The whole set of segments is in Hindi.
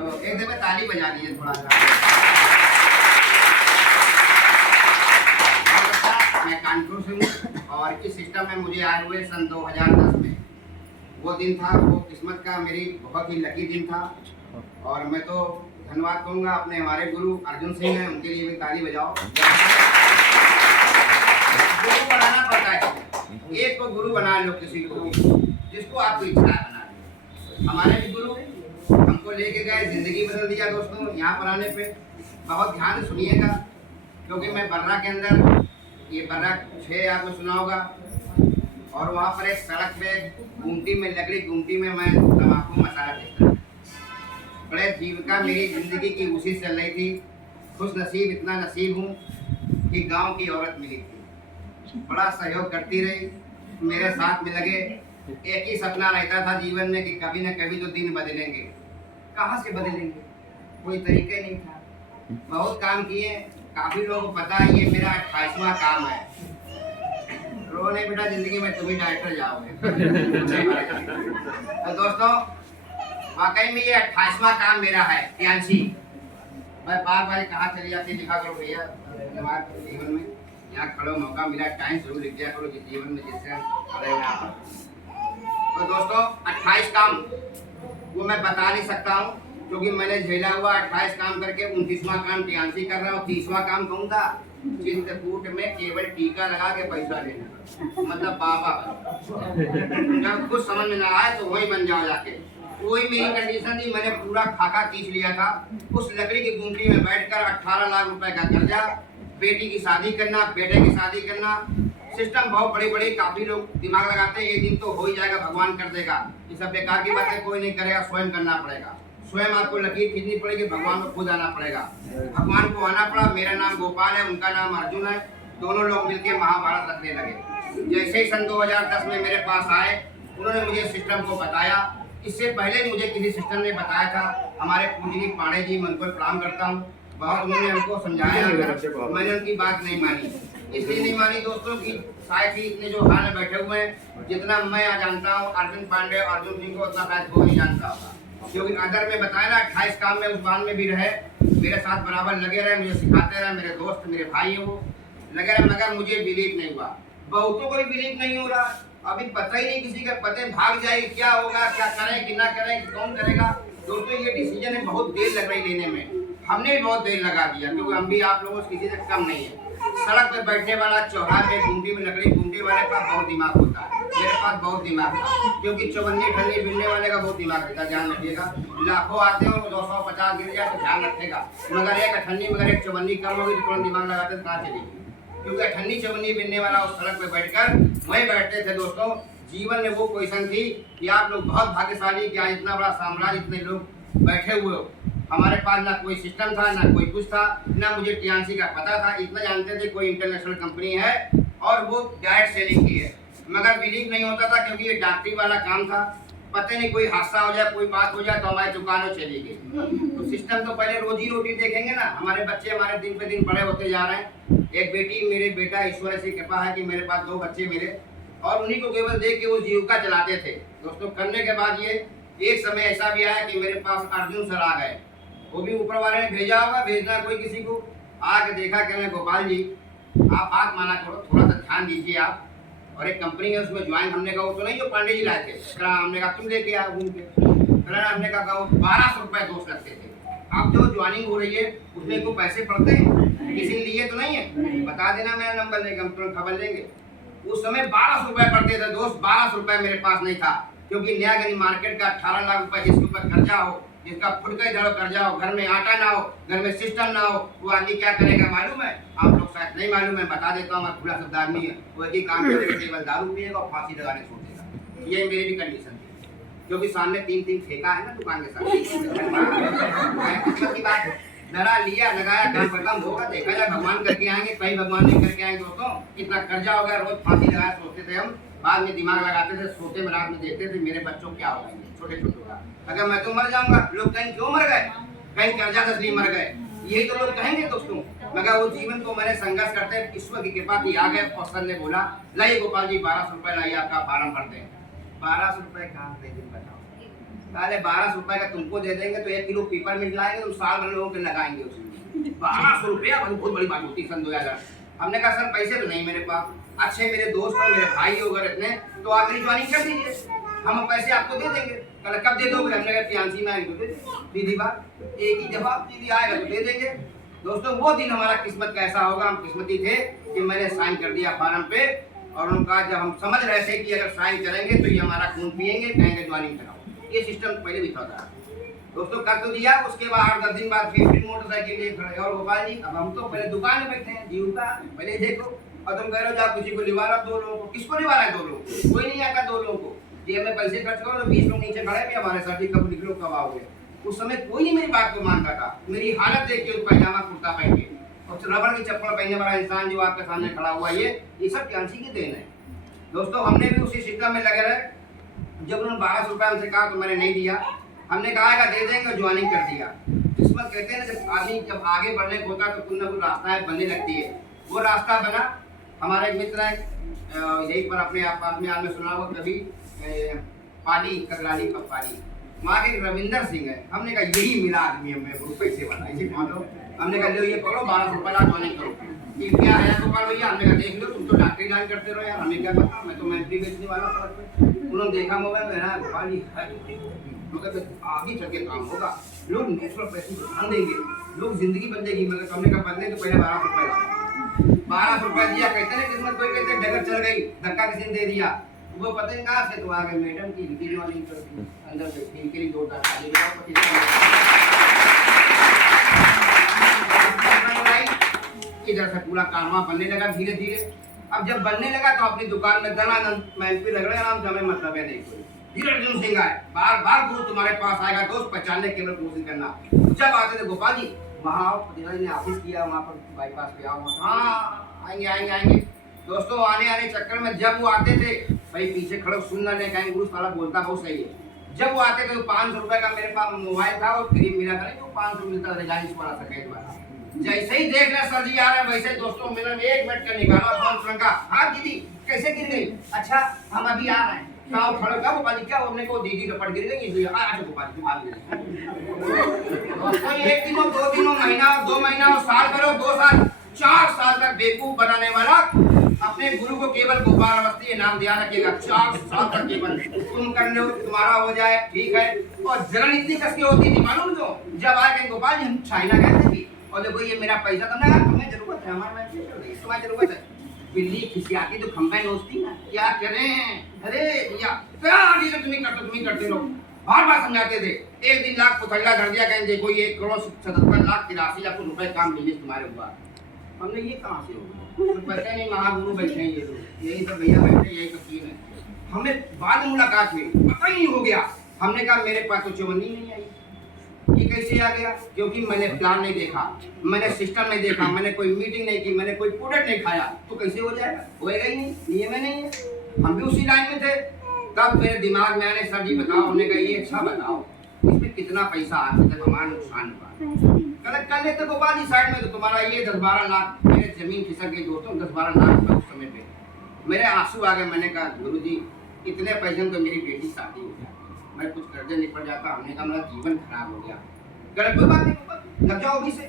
तो एक दफे ताली बजा दीजिए थोड़ा सा। मैं कानपुर से हूँ और इस सिस्टम में मुझे आए हुए सन 2010 में। वो दिन था, वो किस्मत का मेरी बहुत ही लकी दिन था। और मैं तो धन्यवाद कहूँगा अपने हमारे गुरु अर्जुन सिंह हैं, उनके लिए भी ताली बजाओ। गुरु बनाना पड़ता है, एक को गुरु बना लो, किसी को जिसको आपको इच्छा है बना लो। हमारे भी गुरु हमको लेके गए, जिंदगी बदल दिया दोस्तों। यहाँ पर आने पे बहुत ध्यान से सुनिएगा, क्योंकि मैं बर्रा के अंदर, ये बर्रा 6 आपने सुना होगा, और वहाँ पर एक सड़क पे गुमटी में, लकड़ी गुमटी में मैं तम्बाकू मसाला बेचता था। बड़े जीविका मेरी जिंदगी की उसी से चल रही थी। खुश नसीब, इतना नसीब हूँ कि गांव की औरत मिली थी, बड़ा सहयोग करती रही, मेरे साथ में लगे। एक ही सपना रहता था जीवन में कि कभी न कभी तो दिन बदलेंगे। कहाँ से बदलेंगे, कोई तरीका नहीं था। बहुत काम किए, काफी लोगों को पता है ये मेरा 28वां काम है। रोने बेटा जिंदगी में, तुम ही डायरेक्टर जाओगे। तो दोस्तों वाकई में ये 28वां काम मेरा है। प्रियांशी, मैं बार बार कहा चली जाती, लिखा करो भैया जीवन में, यहाँ खड़ो, मौका मिला टाइम जरूर लिख दिया करो जीवन में, जिससे खड़े यहाँ पर। तो दोस्तों 28 काम वो मैं बता नहीं सकता हूँ, क्योंकि मैंने झेला हुआ 28 काम करके 29वां काम प्रियांशी कर रहा हूँ। 30वां काम कहूँगा चित्रकूट में केवल टीका लगा के पैसा लेना, मतलब बाबा। जब कुछ समझ में ना आए तो वही बन जाओ जाके। वही मेरी कंडीशन थी, मैंने पूरा खाका खींच लिया था। उस लकड़ी की गुमटी में बैठकर 18 लाख रुपए का कर्जा, बेटी की शादी करना, बेटे की शादी करना, सिस्टम बहुत बड़ी बड़ी, काफी लोग दिमाग लगाते हैं एक दिन तो हो ही जाएगा, भगवान कर देगा। ये सब बेकार की बातें कोई नहीं करेगा, स्वयं करना पड़ेगा। स्वयं आपको लकीर खींचनी पड़ेगी, भगवान को खुद आना पड़ेगा। भगवान को आना पड़ा। मेरा नाम गोपाल है, उनका नाम अर्जुन है। दोनों लोग मिलकर महाभारत रखने लगे। जैसे ही सन 2010 में मेरे पास आए, उन्होंने मुझे सिस्टम को बताया। इससे पहले मुझे किसी सिस्टम ने बताया था, हमारे पूजनी पांडे जी, मैं उनको प्रणाम करता हूँ, बहुत उन्होंने हमको समझाया, मैंने उनकी बात नहीं मानी। इसलिए नहीं मानी दोस्तों कि शायद ही इतने जो हाल में बैठे हुए हैं, जितना मैं जानता हूँ अर्जुन पांडे, अर्जुन सिंह को, उतना शायद कोई नहीं जानता होगा। क्योंकि अगर मैं बताया ना 28 काम में उस बांध में भी रहे, मेरे साथ बराबर लगे रहे, मुझे सिखाते रहे, मेरे दोस्त मेरे भाई है वो लगे रहे, मगर मुझे बिलीव नहीं हुआ। बहुतों को भी बिलीव नहीं हो रहा। अभी पता ही नहीं किसी का, पते भाग जाए क्या होगा, क्या करें कि ना करें, कौन करेगा। दोस्तों ये डिसीजन है, बहुत देर लग रही लेने में। हमने भी बहुत देर लगा दिया, क्योंकि हम भी आप लोगों से किसी से कम नहीं है। सड़क पे बैठने वाला, चौराहे पे गुमटी में लकड़ी गुमटी वाले का बहुत दिमाग होता है। मेरे पास बहुत दिमाग था, क्योंकि चवन्नी ठन्नी बिनने वाले का बहुत दिमाग रहता है, ध्यान रखिएगा। लाखों आते हो, 250 गिर जाए तो ध्यान रखेगा, मगर एक अठन्नी, मगर एक चवन्नी कम होगी तो तुरंत दिमाग लगाते तो कहाँ चलेगी। क्योंकि अठन्नी चवन्नी बिनने वाला उस सड़क पे बैठकर वहीं बैठते थे। दोस्तों जीवन में वो पोजीशन थी कि आप लोग बहुत भाग्यशाली कि आज इतना बड़ा साम्राज्य, इतने लोग बैठे हुए हो। हमारे पास ना कोई सिस्टम था, ना कोई कुछ था, ना मुझे प्रियांशी का पता था। इतना जानते थे कोई इंटरनेशनल कंपनी है और वो डायरेक्ट सेलिंग की है, मगर बिलीव नहीं होता था, क्योंकि ये डॉक्टरी वाला काम था। पता नहीं कोई हादसा हो जाए, कोई बात हो जाए तो हमारी दुकानों चली गई। तो सिस्टम तो पहले रोजी रोटी देखेंगे ना। हमारे बच्चे हमारे दिन पे दिन बड़े होते जा रहे हैं। एक बेटी, मेरे बेटा, ईश्वर से कृपा है कि मेरे पास 2 बच्चे मेरे, और उन्हीं को केवल देख के वो जीविका चलाते थे। दोस्तों करने के बाद ये एक समय ऐसा भी आया कि मेरे पास अर्जुन सर आ गए। वो भी ऊपर वाले ने भेजा होगा, भेजना कोई किसी को, आके देखा कि मैं गोपाल जी आप बात माना करो, थोड़ा सा ध्यान दीजिए आप, और एक कंपनी है उसमें ज्वाइन। हमने कहा वो तो नहीं जो पांडे जी लाए थे, हमने कहा तुम लेके आओ घूम के। हमने कहा 1200 रुपए दोस्त लगते थे। अब जो ज्वाइनिंग हो रही है उसमें को पैसे पड़ते हैं, किसी ने लिए तो नहीं है, बता देना, मेरा नंबर लेके हम तुरंत खबर लेंगे। उस समय 1200 रुपए पड़ते थे दोस्त। 1200 रुपए मेरे पास नहीं था, क्योंकि नयागंज मार्केट का 18 लाख रुपए जिसके ऊपर कर्जा हो, जिसका फुट का इधर कर्जा हो, घर में आटा ना हो, घर में सिस्टम ना हो, वो आदमी क्या करेगा मालूम है? आप लोग शायद नहीं मालूम है, बता देता हूँ, मैं खुला शब्द आदमी है। वो एक ही काम करेगा, केवल दारू पिएगा और फांसी लगाने सोचेगा। ये मेरी भी कंडीशन थी, क्योंकि सामने 3 ठेका है ना दुकान के साथ। किस्मत की बात है, डरा लिया, लगाया, काम खत्म होगा, देखा जाए, भगवान करके आएंगे, कहीं भगवान नहीं करके आएंगे। दोस्तों कितना कर्जा हो गया, रोज फांसी लगाया सोचते थे हम, बाद में दिमाग लगाते थे, सोते में रात में देखते थे मेरे बच्चों क्या हो जाएंगे, छोटे छोटे का। अगर मैं तो मर जाऊंगा, लोग कहीं क्यों मर गए, कहीं कर्जा से इसलिए मर गए, यही तो लोग कहेंगे दोस्तों। मगर वो जीवन को मैंने संघर्ष करते ईश्वर की कृपा थी, आ गए। और सर ने बोला लाइए गोपाल जी 1200 रुपए लाइए, आपका फार्म भर दें। 1200 रुपए कहाँ से दिन बचाओ, पहले 1200 रुपए का तुमको दे देंगे तो 1 किलो पेपरमिंट लाएंगे, तुम साल भर लोगों के लगाएंगे उसमें। 1200 रुपया बहुत बड़ी बात होती सन 2000। हमने कहा सर पैसे तो नहीं मेरे पास, अच्छे मेरे दोस्त और मेरे भाई हो अगर इतने तो आप मेरी ज्वाइनिंग कर दीजिए, हम पैसे आपको दे देंगे। कल कब दे दोगे? हमने कहा फियांसी में आएंगे तो दे देंगे। सीधी बात, एक ही दफा दीदी आएगा तो दे देंगे। दोस्तों वो दिन हमारा किस्मत कैसा होगा, हम किस्मती थे कि मैंने साइन कर दिया फार्म पे और उनका जब हम समझ रहे थे कि अगर साइन करेंगे तो ये हमारा खून पिएंगे, कहेंगे ज्वाइनिंग कराओ। ये सिस्टम पहले भी था दोस्तों, कर तो दिया। उसके बाद 8-10 दिन बाद फिर मोटरसाइकिल लिए खड़े। और गोपाल जी अब हम तो पहले दुकान में बैठे हैं जीव का, पहले देखो। और तुम कह रहे हो जाओ किसी को लिवा रहा 2 लोगों को, किसको लिवा रहा है 2 लोगों को? कोई नहीं आता 2 लोगों को। जेब में पैसे खर्च करो तो 20 लोग नीचे खड़े भी हमारे साथ ही कब निकलो कब आओगे। उस समय कोई नहीं मेरी बात को मानता था। मेरी हालत देख के पैजामा कुर्ता पहन के और रबड़ की चप्पल पहनने वाला इंसान जो आपके सामने खड़ा हुआ, ये सब क्यांसी की देन है। दोस्तों हमने भी उसी सिस्टम में लगे रहे। जब उन्होंने 1200 रुपये हमसे कहा तो मैंने नहीं दिया। हमने कहा दे देंगे, ज्वाइनिंग कर दिया। किस्मत कहते हैं जब आदमी जब आगे बढ़ने को होता तो कुछ ना कुछ रास्ता है बनने लगती है। वो रास्ता बना। हमारे एक मित्र है यही पर अपने आप में सुना होगा कभी, पाली करलाली पप्पाली, वहाँ के रविंदर सिंह है। हमने कहा यही मिला आदमी हमें वो पैसे वाला, इसे मानो। हमने कहा लो ये पकड़ो 1200 रुपये ला ज्वाइनिंग करो। ये क्या है गोपाल भैया? हमने कहा देख लो, तुम तो डॉक्टरी लाइन करते रहो यार, हमें क्या पता, मैं तो मैट्री बेचने वाला सड़क पे। उन्होंने देखा मोबाइल में ना गोपाल जी मगर आगे चल के काम होगा, लोग नेचुरल पैसे को ध्यान देंगे, लोग जिंदगी बन जाएगी। मतलब हमने कहा बदले तो पहले 1200 रुपये ला, 1200 रुपये दिया। कहते ना किस्मत, कोई कहते डगर चल गई, धक्का किसी ने दे दिया, वो पता नहीं कहाँ से तो आ गए मैडम की रीडिंग वाली अंदर बैठी के लिए 2 ताली इधर से पूरा कारवा बनने लगा धीरे धीरे। अब जब बनने लगा तो अपनी दुकान में दनानंद महफिल लग रहे नाम हमें मतलब है नहीं कोई। धीरे अर्जुन सिंह आए, बार बार गुरु तुम्हारे पास आएगा दोस्त, पहचानने के लिए कोशिश करना। जब आते थे गोपाल जी वहाँ आओ, ने ऑफिस किया वहाँ पर बाईपास पे आओ। हाँ आएंगे आएंगे आएंगे। दोस्तों आने आने चक्कर में जब वो आते थे, भाई पीछे खड़े सुनना नहीं कहेंगे गुरु साला बोलता बहुत सही है। जब वो आते थे तो 500 रुपए का मेरे पास मोबाइल था और क्रीम मिला था, तो 500 मिलता था रिलायंस वाला सफेद वाला। जैसे ही देख लिया सर जी आ रहे हैं, वैसे दोस्तों मिलन 1 मिनट का निकाला फोन का। हाँ दीदी कैसे गिर गई? अच्छा हम अभी आ रहे हैं। आओ खड़े का गोपाल जी क्या हमने को दीदी रपट गिर गई इसलिए आज गोपाल जी भाग गए। दोस्तों 1 दिन 2 दिन महीना 2 महीना और साल करो 2 साल 4 साल तक बेवकूफ बनाने वाला अपने गुरु को केवल गोपाल अवस्थी नाम ध्यान रखिएगा। 4 साल तक केवल तुम कर लो तुम्हारा हो जाए ठीक है। और जलन इतनी कसकी होती थी मालूम तो जब आए गोपाल जी हम चाइना गए थे और देखो ये मेरा पैसा तो ना तुम्हें जरूरत है, हमारे में तुम्हारी जरूरत है। बिल्ली खिसियाती तो खंबे नोचती ना, क्या करें? अरे भैया क्या तुम्हें करते लोग बार बार समझाते थे। एक दिन लाख पुथल्ला धर दिया कहें देखो ये 1,77,83,00,000 रुपए काम बिजनेस तुम्हारे ऊपर। हमने ये कहाँ से होगा? तो पता नहीं महागुरु बैठे हैं ये लोग, यही सब भैया बैठे, यही सब चीज है। हमें बाद मुलाकात हुई पता ही नहीं हो गया। हमने कहा मेरे पास तो चवन्नी नहीं आई, ये कैसे आ गया? क्योंकि मैंने प्लान नहीं देखा, मैंने सिस्टम नहीं देखा, मैंने कोई मीटिंग नहीं की, मैंने कोई प्रोडक्ट नहीं खाया, तो कैसे हो जाएगा? होएगा ही नहीं, नियम में नहीं है। हम भी उसी लाइन में थे। तब मेरे दिमाग में आने सर जी बताओ, हमने कहा ये अच्छा बताओ इसमें कितना पैसा आ सकता, हमारा नुकसान हुआ कलेक्ट कर लेते गोपाल जी साइड में, तो तुम्हारा ये 10-12 लाख मेरे जमीन खिसक गई दोस्तों, 10-12 लाख रुपए उस समय पे मेरे आंसू आ गए। मैंने कहा गुरु जी इतने पैसे में तो मेरी बेटी शादी हो जाए, मैं कुछ कर्जे निपट जाता। हमने कहा मेरा जीवन खराब हो गया। कह कोई बात नहीं लग जाओ अभी से,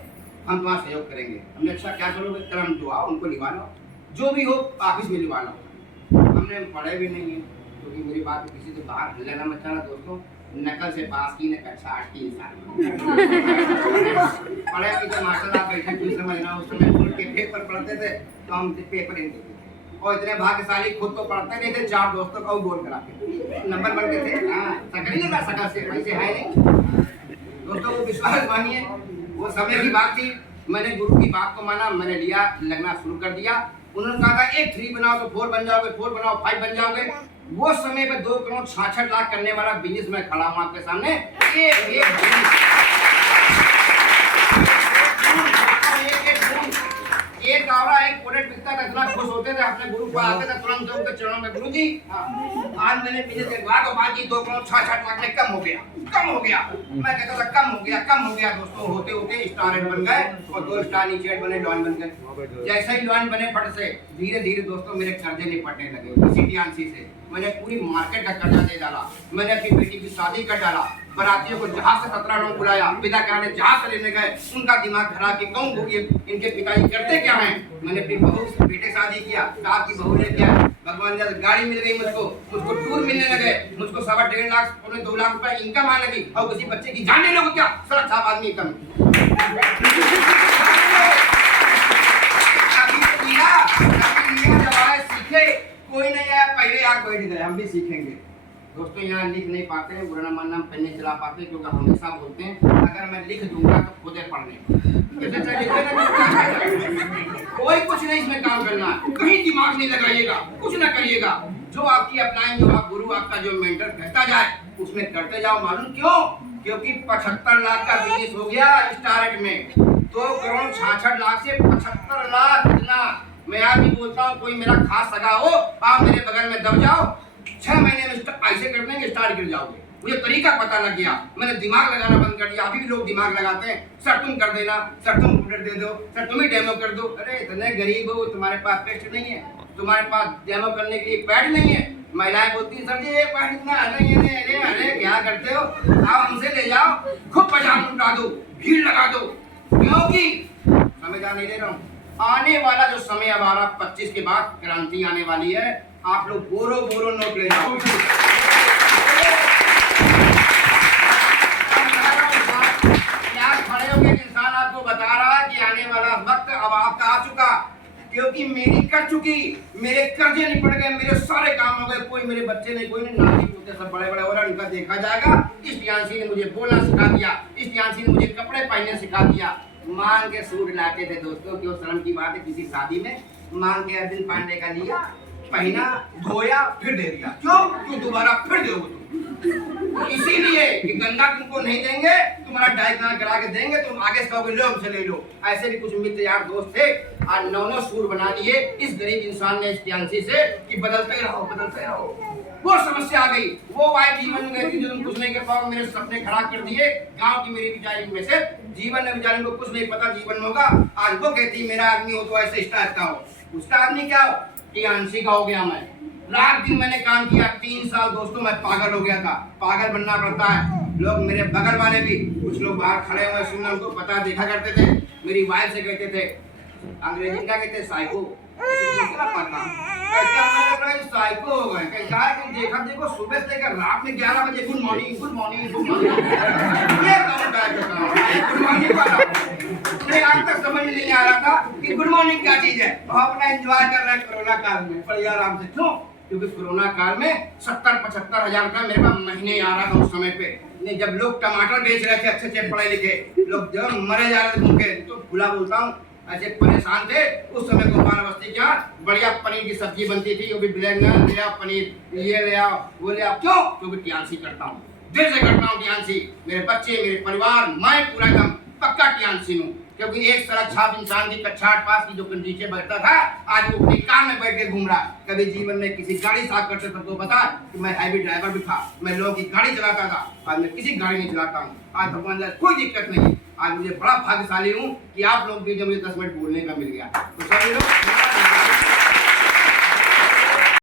हम तुम्हारा सहयोग करेंगे। हमने अच्छा क्या करोगे? कर्म जो आओ उनको लिवा लो, जो भी हो ऑफिस में लिवा लो। हमने पढ़े भी नहीं है क्योंकि मेरी बात किसी से बाहर हिलना मत चला दोस्तों। नकल से पास की ने कक्षा 8 की इंसान पढ़े भी तो माशाल्लाह बैठे कोई समझना। उस समय बोर्ड के पेपर पढ़ते थे तो हम पेपर नहीं देते थे और इतने भाग्यशाली खुद तो पढ़ते नहीं थे, 4 दोस्तों का वो बोर्ड कराते नंबर बनते थे। हाँ सकल नहीं लगा सकल से वैसे है नहीं दोस्तों, वो विश्वास मानिए वो समय की बात थी। मैंने गुरु की बात को माना, मैंने लिया लगना शुरू कर दिया। उन्होंने कहा था एक 3 बनाओ तो 4 बन जाओगे, 4 बनाओ 5 बन जाओगे। वो समय पे 2 करोड़ 66 लाख करने वाला बिजनेस में खड़ा हूं आपके सामने। एक गावड़ा एक प्रोडक्ट बिकता था, इतना खुश होते थे अपने गुरु को आते थे तुरंत उनके चरणों में गुरु जी आज मैंने बिजनेस करवा तो बात 2 करोड़ 66 लाख में कम हो गया। मैं कहता था कम हो गया दोस्तों। होते होते स्टार एड बन गए और 2 स्टार नीचे एड बने, डॉन बन गए। जैसे ही डॉन बने फट से धीरे धीरे दोस्तों मेरे कर्जे निपटने लगे। इसी टीआरसी से मैंने पूरी मार्केट का कर्जा दे डाला, मैंने अपनी बेटी की शादी कर डाला। बारातियों को जहाज से 17 लोग बुलाया, विदा कराने जहाज से लेने गए। उनका दिमाग खराब कि कौन ये इनके पिताजी करते क्या हैं। मैंने अपनी बहू से बेटे शादी किया, आपकी बहू ने किया, भगवान ने गाड़ी मिल गई मुझको टूर मिलने लगे, मुझको 1.5 लाख पौने 2 लाख रुपए इनकम आने लगी, और किसी बच्चे की जान ले लोगे क्या? सड़क छाप आदमी कम सीखे कोई नहीं आया, पहले यार बैठ गए, हम भी सीखेंगे। दोस्तों यहाँ लिख नहीं पाते हैं, बुरा मानना, पेन नहीं चला पाते, क्योंकि हमेशा बोलते हैं अगर मैं लिख दूंगा तो खुदे पढ़ने कोई कुछ नहीं इसमें काम करना, कहीं दिमाग नहीं लगाइएगा, कुछ ना करिएगा, जो आपकी अपलाइन, जो आप गुरु आपका जो मेंटर कहता जाए उसमें करते जाओ। मालूम क्यों? क्योंकि 75 लाख का बिजनेस हो गया स्टार्ट में, 2 करोड़ 66 लाख से 75 लाख। इतना मैं आज भी बोलता हूँ, कोई मेरा खास सगा हो, आप मेरे बगल में दब जाओ, 6 महीने में ऐसे कर देंगे, स्टार्ट कर जाओगे। मुझे तरीका पता लग गया, मैंने दिमाग लगाना बंद कर दिया। अभी भी लोग दिमाग लगाते हैं, सर तुम कर देना, सर तुम कंप्यूटर दे दो, सर तुम ही डेमो कर दो। अरे इतने गरीब हो, तुम्हारे पास पेस्ट नहीं है, तुम्हारे पास डेमो करने के लिए पैड नहीं है। महिलाएं बोलती हैं सर जी ये पैड इतना नहीं है, अरे अरे क्या करते हो, आप हमसे ले जाओ, खूब पजाम उठा दो, भीड़ लगा दो, क्योंकि समझा नहीं ले रहा हूँ। आने वाला जो समय अब आ रहा 25 के बाद क्रांति आने वाली है, आप लोग बोरो बोरो नोट ले जाओ। खड़े होकर इंसान आपको बता रहा है कि आने वाला वक्त अब आपका आ चुका, क्योंकि मेरी कर चुकी, मेरे कर्जे निपट गए, मेरे सारे काम हो गए, कोई मेरे बच्चे नहीं, कोई नहीं, नाती पोते सब बड़े बड़े हो रहे, उनका देखा जाएगा। इस टियानसी ने मुझे बोलना सिखा दिया, इस टियानसी ने मुझे कपड़े पहनने सिखा दिया। मांग के सूट लाते थे दोस्तों, क्यों शर्म की बात है, किसी शादी में मांग के अर्जुन पांडे का लिया, पहना, धोया, फिर दे दिया। क्यों दोबारा फिर दोगे तुम? इसीलिए कि गंगा तुमको नहीं देंगे, तुम्हारा डायग्नोस करा के देंगे, तुम आगे से कहोगे लो हमसे ले लो। ऐसे भी कुछ मित्र यार दोस्त थे, आज 9 सूर बना दिए इस गरीब इंसान ने, इस टियानसी से, कि बदलते रहो बदलते रहो। वो समस्या आ गई, वो वाइफ जीवन में गई थी जो तुम कुछ नहीं कर पाओ, मेरे सपने खराब कर दिए। गांव की मेरी बिचारी में से जीवन में बिचारी को कुछ नहीं पता जीवन में होगा, आज वो कहती मेरा आदमी हो तो ऐसे इस टाइप का हो, उसका आदमी क्या हो, टियानसी का हो गया मैं। रात दिन मैंने काम किया, 3 साल दोस्तों मैं पागल हो गया था, पागल बनना पड़ता है। लोग मेरे बगल वाले भी, कुछ लोग बाहर खड़े हुए सुनना, उनको पता देखा करते थे, मेरी वाइफ से कहते थे, अंग्रेजी क्या कहते, साइको, साइको हो गए। देखा देखो सुबह से लेकर रात में 11 बजे good morning good morning good morning, ये गुड मॉर्निंग वाला मुझे आज तक समझ में नहीं आ रहा था कि गुड मॉर्निंग क्या चीज है। अपना एंजॉय कर रहे हैं कोरोना काल में, बड़े आराम से। क्यों? क्योंकि कोरोना काल में 70-75 हजार रुपया मेरे पास महीने आ रहा था उस समय पे। नहीं, जब लोग टमाटर बेच रहे थे, अच्छे पढ़े लिखे लोग, जब मरे जा रहे थे भूखे, तो खुला बोलता हूँ ऐसे परेशान थे उस समय। गोपाल अवस्थी क्या बढ़िया पनीर की सब्जी बनती थी, वो भी बैंगन ले आओ, पनीर ये ले आओ, वो ले आओ। क्यों? क्योंकि टियानसी करता हूँ, दिल से करता हूँ टियानसी। मेरे बच्चे, मेरे परिवार, मैं पूरा एकदम पक्का टियानसी हूँ। क्योंकि एक सड़क छाप इंसान की कक्षा 8 पास की जो नीचे बैठता था, आज वो अपनी कार में बैठ के घूम रहा। कभी जीवन में किसी गाड़ी साफ करते थे तो बता कि मैं हैवी ड्राइवर भी था, मैं लोगों की गाड़ी चलाता था, आज मैं किसी गाड़ी नहीं चलाता हूँ। आज भगवान कोई दिक्कत नहीं, आज मुझे बड़ा भाग्यशाली हूँ कि आप लोग भी, जब मुझे 10 मिनट बोलने का मिल गया। तो सभी लोग